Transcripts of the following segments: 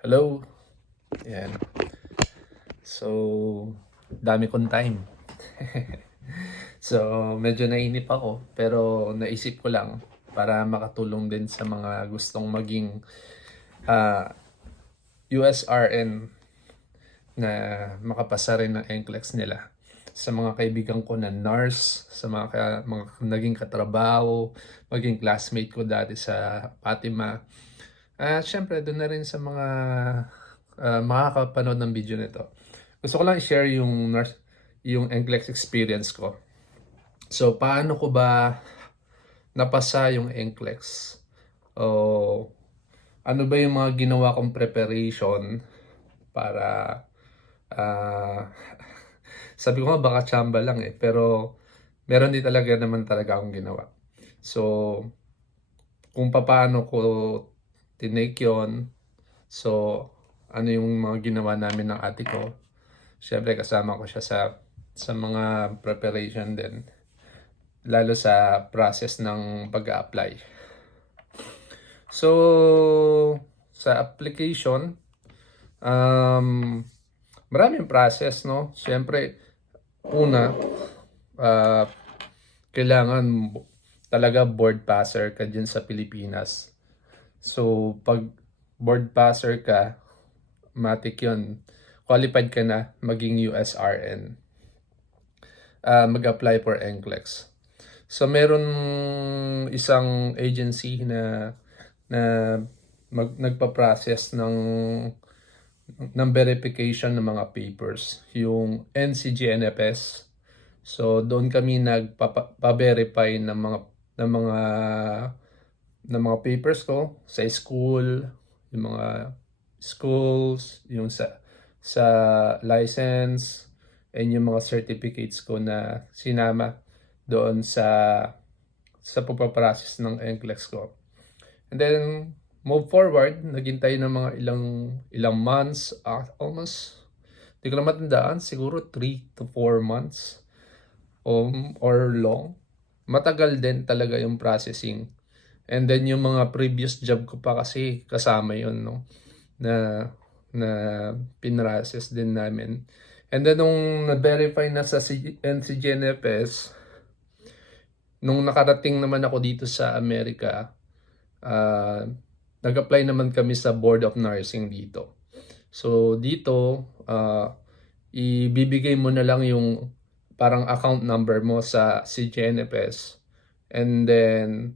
Hello. Yan. So, dami kong time. So, medyo nainip ako, pero naisip ko lang para makatulong din sa mga gustong maging ah, USRN na makapasa rin ng NCLEX nila. Sa mga kaibigan ko na nurse, sa mga naging katrabaho, maging classmate ko dati sa Fatima. Syempre, doon na rin sa mga makakapanood ng video nito. Gusto ko lang i-share yung NCLEX experience ko. So, paano ko ba napasa yung NCLEX? O ano ba yung mga ginawa kong preparation para sabi ko nga baka tsamba lang pero meron din talaga naman talaga akong ginawa. So, kung paano ko tinake yun, so ano yung mga ginawa namin ng ate ko. Siyempre kasama ko siya sa mga preparation din. Lalo sa process ng pag-a-apply. So, sa application, maraming process, no? Siyempre, una, uh, kailangan talaga board passer ka dyan sa Pilipinas. So, pag board passer ka, matik yun. Qualified ka na maging USRN. Mag-apply for NCLEX. So, meron isang agency na nagpa-process ng verification ng mga papers, yung NCGNFS. So, doon kami nagpa-verify ng mga papers ko sa school, yung mga schools, yung sa license, and yung mga certificates ko na sinama doon sa pagpaprocess ng NCLEX ko. And then, move forward, naghintay ng mga ilang months, almost, hindi ko na matandaan, siguro 3 to 4 months or long. Matagal din talaga yung processing. And then yung mga previous job ko pa kasi kasama yun, no? Na pinrocess din namin. And then nung na-verify na sa NCGNFS, nung nakarating naman ako dito sa Amerika, nag-apply naman kami sa Board of Nursing dito. So dito, ibibigay mo na lang yung parang account number mo sa CGNFS. And then,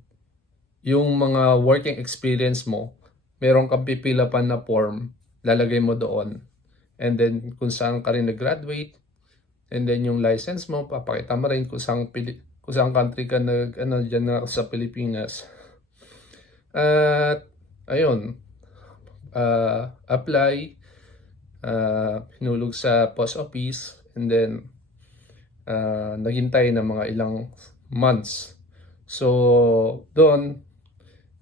yung mga working experience mo, meron kang pipila pa na form, lalagay mo doon. And then, kung saan ka rin nag-graduate, and then yung license mo, papakita mo rin kung saan country ka dyan na sa Pilipinas. At, ayun, apply, hinulog sa post office, and then, naghintay ng mga ilang months. So, doon,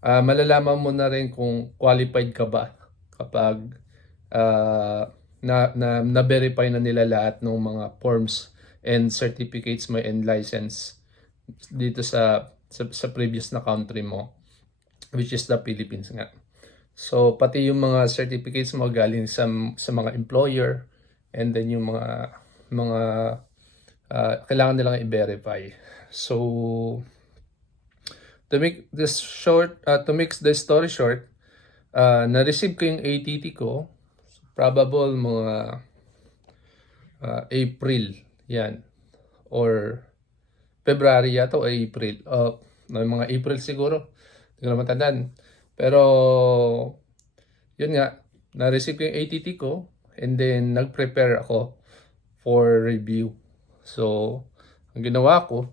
malalaman mo na rin kung qualified ka ba kapag na-verify na nila lahat ng mga forms and certificates mo and license dito sa previous na country mo, which is the Philippines nga. So, pati yung mga certificates mo galing sa mga employer, and then yung mga kailangan nilang i-verify. So, to make the story short, na-receive ko yung ATT ko, probable mga April, yan, or February yata o April, mga April siguro, hindi ko na matandaan. Pero, yun nga, na-receive ko yung ATT ko, and then nag-prepare ako for review. So, ang ginawa ko,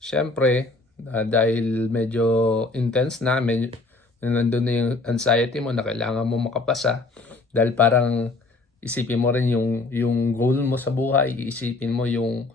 syempre, dahil medyo intense na nandun na yung anxiety mo na kailangan mo makapasa, dahil parang isipin mo rin yung goal mo sa buhay, isipin mo yung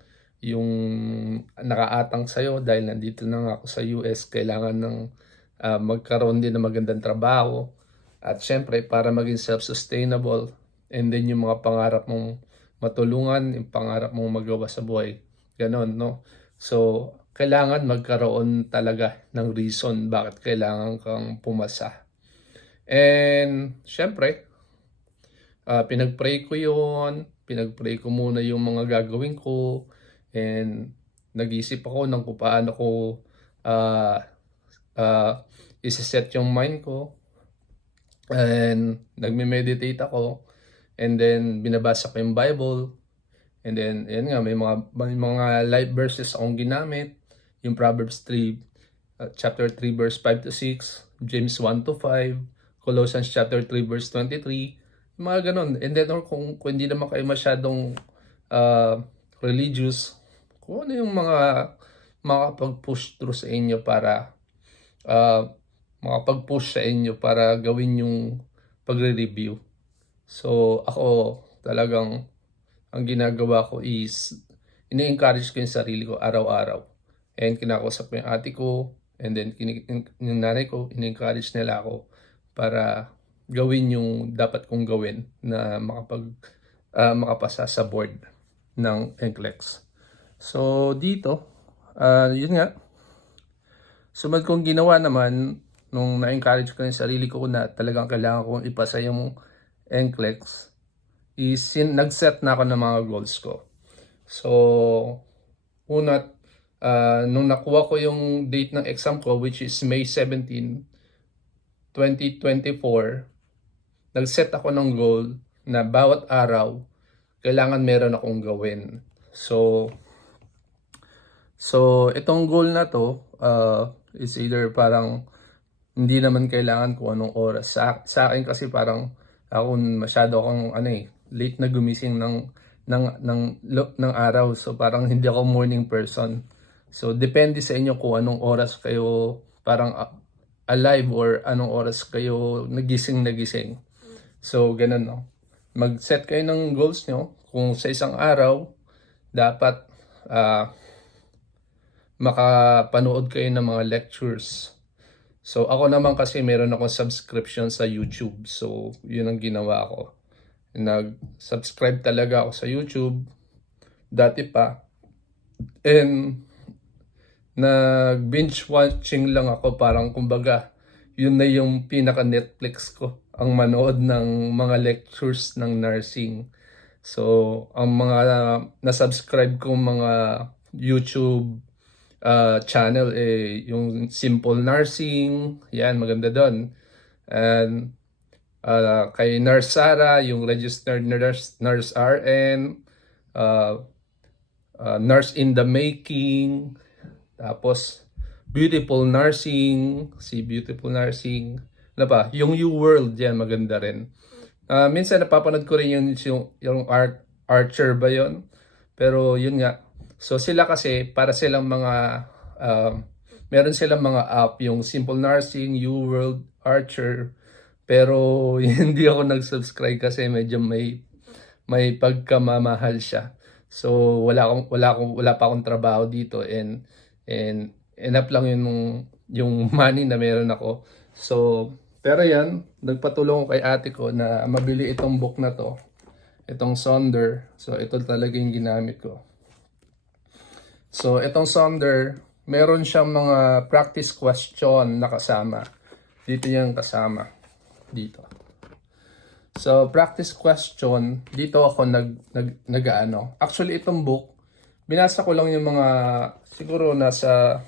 nakaatang sa'yo dahil nandito na ako sa US, kailangan ng magkaroon din ng magandang trabaho, at syempre para maging self-sustainable, and then yung mga pangarap mong matulungan, yung pangarap mong magawa sa buhay, ganon, no? So, kailangan magkaroon talaga ng reason bakit kailangan kang pumasa. And syempre, pinag-pray ko yun, pinag-pray ko muna yung mga gagawin ko, and nag-isip ako ng kung paano ko uh, isa-set yung mind ko, and nagme-meditate ako, and then binabasa ko yung Bible, and then yan nga, may mga life verses akong ginamit, yung Proverbs 3, chapter 3 verse 5 to 6, James 1 to 5, Colossians chapter 3 verse 23, mga ganun. And then kung hindi naman kayo masyadong religious, kung ano yung mga makapag-push through sa inyo para makapag-push sa inyo para gawin yung pagre-review. So ako talagang ang ginagawa ko is ini-encourage ko yung sarili ko araw-araw. And kinakausap ko yung ate ko, and then yung nanay ko, ini-encourage nila ako para gawin yung dapat kong gawin na makapasa sa board ng NCLEX. So dito, yun nga, sunod kong ginawa naman nung na-encourage ko yung sarili ko na talagang kailangan kong ipasa yung NCLEX is nag-set na ako ng mga goals ko. So, una, nung nakuha ko yung date ng exam ko, which is May 17, 2024, nag-set ako ng goal na bawat araw, kailangan meron akong gawin. So itong goal na to, is either parang hindi naman kailangan kung anong oras. Sa akin kasi parang ako masyado akong late na gumising ng araw. So parang hindi ako morning person. So depende sa inyo kung anong oras kayo parang alive or anong oras kayo nagising. So ganun, no. Mag-set kayo ng goals nyo. Kung sa isang araw dapat makapanood kayo ng mga lectures. So ako naman kasi meron akong subscription sa YouTube. So yun ang ginawa ko. Nag-subscribe talaga ako sa YouTube dati pa. And nag-binge watching lang ako, parang kumbaga yun na yung pinaka Netflix ko, ang manood ng mga lectures ng nursing. So ang mga na-subscribe kong mga YouTube channel yung Simple Nursing, yan, maganda doon. And kay Nurse Sarah, yung registered nurse RN, Nurse in the Making, tapos Beautiful Nursing, Beautiful Nursing, ano pa, yung You World, yan, maganda rin. Minsan napapanood ko rin yung Archer ba yon, pero yun nga. So sila kasi, para silang mga, meron silang mga app, yung Simple Nursing, You World, Archer. Pero hindi ako nag-subscribe kasi medyo may pagkamamahal siya. So wala pa akong trabaho dito, and enough lang yung money na meron ako. So pero yan, nagpatulong ko kay ate ko na mabili itong book na to, itong Sonder. So ito talaga yung ginamit ko. So itong Sonder, meron siyang mga practice question na kasama. Dito yung kasama. Dito. So practice question, dito ako nag-ano. Actually itong book, binasa ko lang yung mga, siguro nasa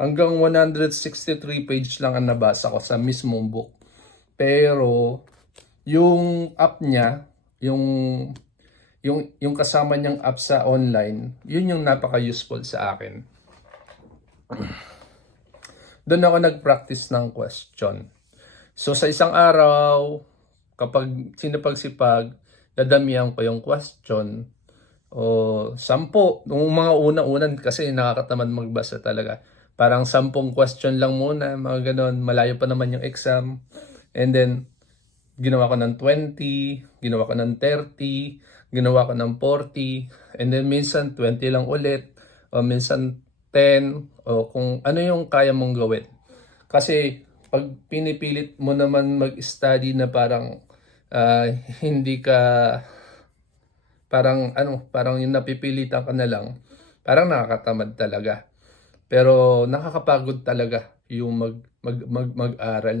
hanggang 163 page lang ang nabasa ko sa mismong book. Pero yung app niya, yung kasama niyang app sa online, yun yung napaka-useful sa akin. Doon ako nag-practice ng question. So sa isang araw, kapag sinipagsipag, dadamihan ko yung question. O 10, nung mga una-unan kasi nakakatamad magbasa talaga. Parang 10 question lang muna, mga ganon, malayo pa naman yung exam. And then, ginawa ko ng 20, ginawa ko ng 30, ginawa ko ng 40, and then minsan 20 lang ulit, o minsan 10, o kung ano yung kaya mong gawin. Kasi pag pinipilit mo naman mag-study na parang hindi ka, parang yung napipilitan ka na lang, parang nakakatamad talaga. Pero nakakapagod talaga yung mag-aral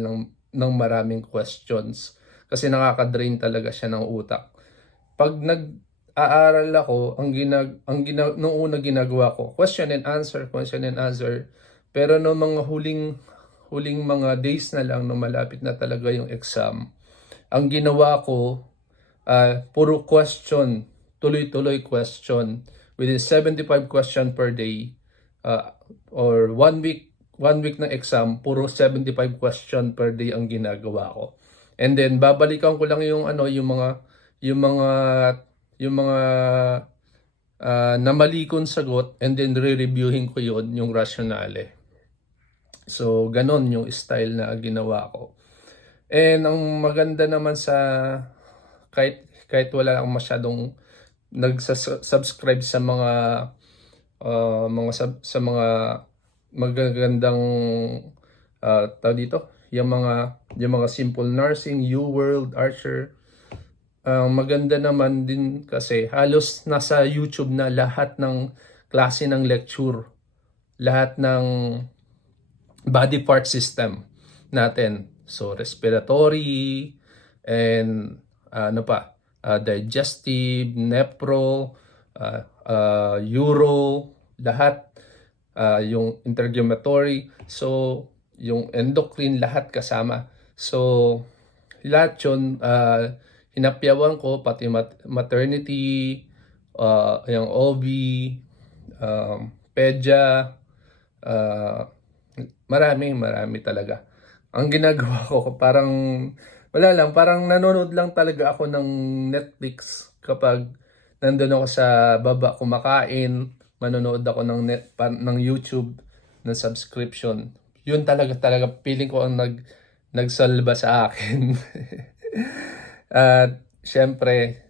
ng maraming questions. Kasi nakaka-drain talaga siya ng utak. Pag nag-aaral ako, nung una ginagawa ko, question and answer. Pero no mga huling mga days na lang, no malapit na talaga yung exam, ang ginawa ko, puro question, tuloy-tuloy question. Within 75 question per day, or 1 week ng exam, puro 75 question per day ang ginagawa ko. And then babalikan ko lang yung yung mga yung mga na mali kong sagot, and then re-reviewin ko yung rationale. So ganon yung style na ginawa ko. And ang maganda naman sa kahit wala akong masyadong subscribe sa sa mga magagandang tawag dito, yung mga Simple Nursing, U-World, Archer. Maganda naman din kasi halos nasa YouTube na lahat ng klase ng lecture, lahat ng body part system natin. So respiratory, and digestive, nephro, uro, lahat, yung integumentary, so yung endocrine, lahat kasama. So lahat yun, hinapyawan ko, pati maternity, yung OB, pedya, marami talaga. Ang ginagawa ko, parang wala lang, parang nanonood lang talaga ako ng Netflix kapag nandun ako sa baba kumakain, manonood ako ng YouTube na subscription. Yun talaga feeling ko ang nagsalba sa akin. At syempre,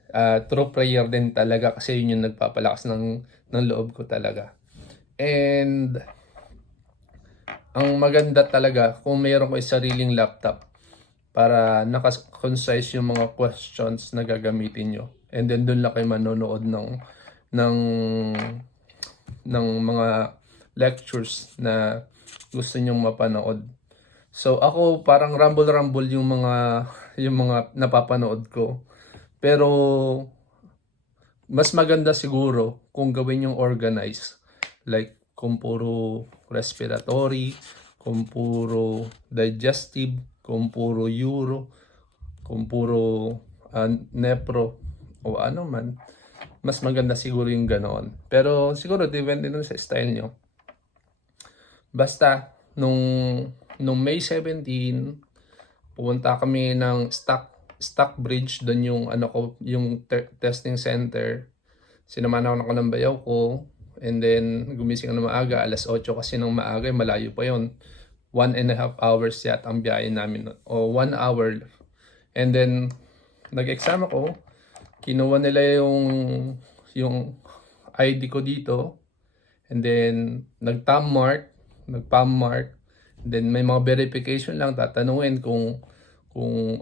through prayer din talaga, kasi yun yung nagpapalakas ng loob ko talaga. And ang maganda talaga kung mayroon ko sariling laptop para naka-concise yung mga questions na gagamitin nyo. And then doon lang kayo manonood ng mga lectures na gusto nyong mapanood. So ako parang rumble yung mga napapanood ko. Pero mas maganda siguro kung gawin yung organize. Like kung puro respiratory, kung puro digestive, kung puro uro, kung puro nephro, o ano man, mas maganda siguro yung ganoon. Pero siguro depende nun sa style nyo. Basta nung May 17, pumunta kami ng Stockbridge, doon yung yung testing center. Sinamahan ako ng bayaw ko, and then gumising ako ng maaga, alas 8 kasi ng maaga, malayo pa yon. 1.5 hours yata ang biyahe namin, o 1 hour. And then nag-exam ako, kinuha nila yung ID ko dito, and then nag-palm mark, then may mga verification lang, tatanungin kung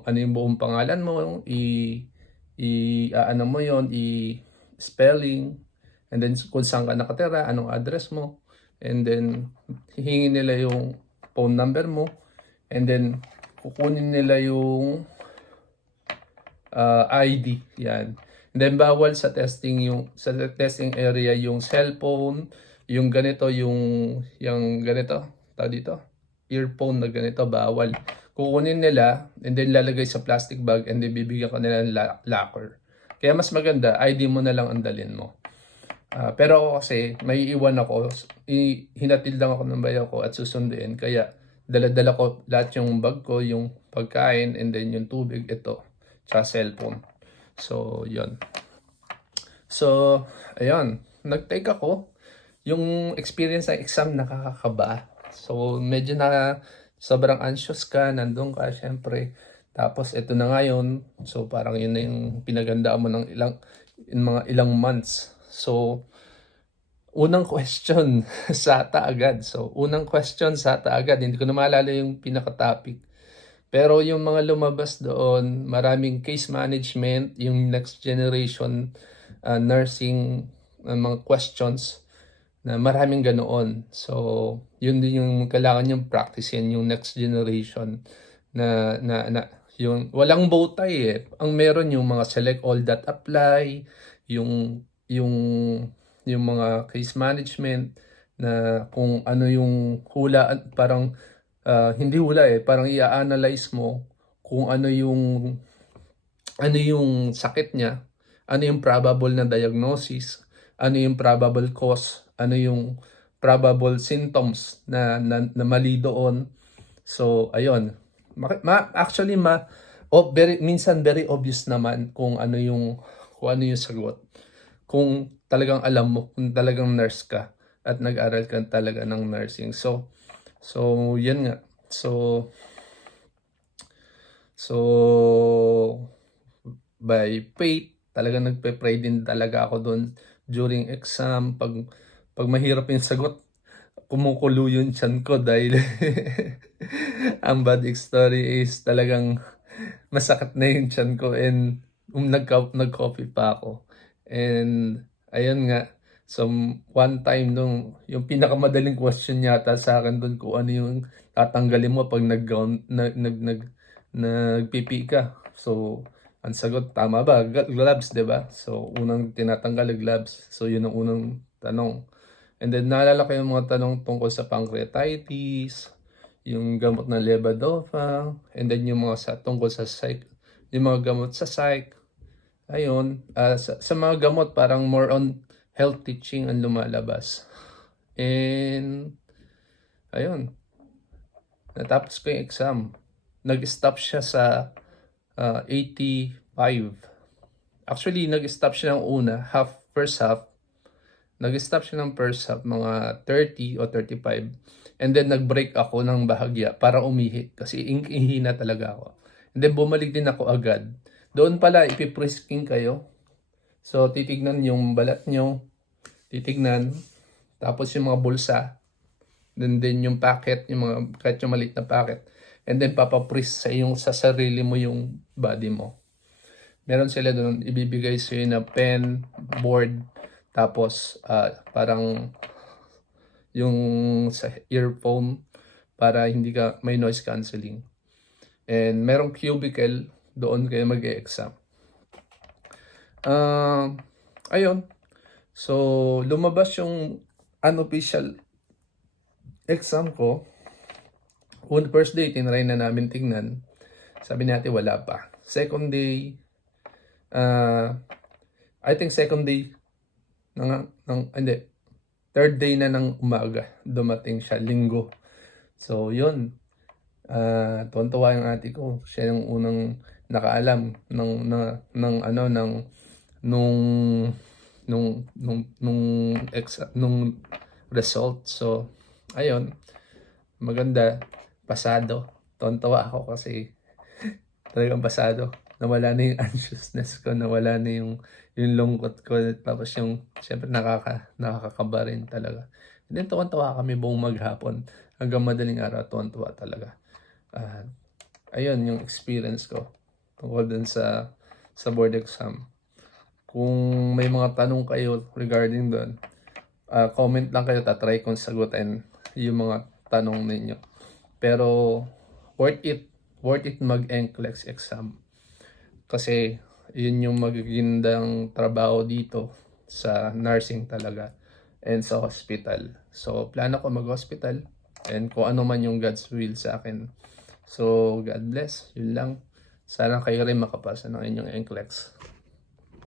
ano yung buong pangalan mo, ano mo yon, spelling, and then kung saan ka nakatira, anong address mo, and then hihingi nila yung phone number mo, and then kukunin nila yung ID, yan. And then bawal sa testing area yung cellphone, yung ganito, yung ganito, tawag dito, earphone na ganito, bawal. Kukunin nila, and then lalagay sa plastic bag, and then bibigyan ka nila ng locker. Kaya mas maganda, ID mo na lang ang dalhin mo. Pero ako kasi, may iwan ako, hinatid lang ako ng bayaw ko at susunduin. Kaya dala-dala ko lahat, yung bag ko, yung pagkain, and then yung tubig, ito, tsaka cellphone. So, yun. So, ayun, nag-take ako. Yung experience ng exam, nakakakaba. So, medyo sobrang anxious ka, nandun ka, syempre. Tapos, ito na ngayon. So, parang yun na yung pinaganda mo ng mga ilang months. So, unang question, SATA agad. Hindi ko na maalala yung pinaka-topic. Pero yung mga lumabas doon, maraming case management, yung next generation nursing, mga questions na maraming ganoon. So, yun din yung kailangan yung practice yan, yung next generation na yung walang bow tie eh. Ang meron yung mga select all that apply, yung yung yung mga case management na kung ano yung hula, parang hindi hula eh, parang i-analyze mo kung ano yung sakit niya, ano yung probable na diagnosis, ano yung probable cause, ano yung probable symptoms na mali doon. So, ayun. Actually, minsan very obvious naman kung ano yung sagot. Kung talagang alam mo, kung talagang nurse ka at nag-aral ka talaga ng nursing. So, yun nga. So, by faith, talagang nagpe-pray din talaga ako doon during exam. Pag mahirap yung sagot, kumukulo yung tiyan ko dahil ang bad story is talagang masakit na yung tiyan ko and nag-coffee pa ako. And ayun nga, so one time yung pinakamadaling question yata sa akin doon kung ano yung tatanggalin mo pag nagpipi ka. So, ang sagot, tama ba? Gloves, 'di ba? So, unang tinatanggal gloves. So, yun ang unang tanong. And then, naalala ko yung mga tanong tungkol sa pancreatitis, yung gamot na levodopa, and then yung mga tungkol sa psych, yung mga gamot sa psych. Ayun, sa mga gamot, parang more on health teaching ang lumalabas. And, ayun, natapos ko yung exam. Nag-stop siya sa 85. Actually, nag-stop siya ng first half. Nag-stop siya ng first half, mga 30 o 35. And then, nag-break ako ng bahagya para umihi. Kasi ihina talaga ako. And then, bumalik din ako agad. Doon pala, ipiprisking kayo. So, titignan yung balat nyo. Titignan. Tapos yung mga bulsa. Then yung packet, yung mga, kahit yung maliit na packet. And then, papapris sa sarili mo yung body mo. Meron sila doon, ibibigay sa'yo na pen, board, tapos parang yung sa earphone para hindi ka may noise cancelling. And merong cubicle doon kayo mag-e-exam. Ayun. So, lumabas yung unofficial exam ko. First day, tinry na namin tingnan. Sabi natin wala pa. Second day, I think second day, hindi, third day na ng umaga, dumating siya, linggo. So, yun. Tuwan-tuwa yung ate ko. Siya yung unang nakaalam nung result. So, ayun. Maganda. Pasado. Tuwan-tuwa ako kasi talagang pasado. Nawala na yung anxiousness ko, nawala na yung lungkot ko, tapos yung syempre nakakakaba rin talaga. And then tuwan-tuwa kami buong maghapon hanggang madaling araw, tuwan-tuwa talaga. Ayun yung experience ko tungkol dun sa board exam. Kung may mga tanong kayo regarding doon, comment lang kayo, tatry kong sagutin yung mga tanong ninyo. Pero worth it mag-NCLEX exam. Kasi yun yung magigindang trabaho dito sa nursing talaga and sa hospital. So, plano ko mag-hospital and kung ano man yung God's will sa akin. So, God bless. Yun lang. Sana kayo rin makapasa ng inyong NCLEX.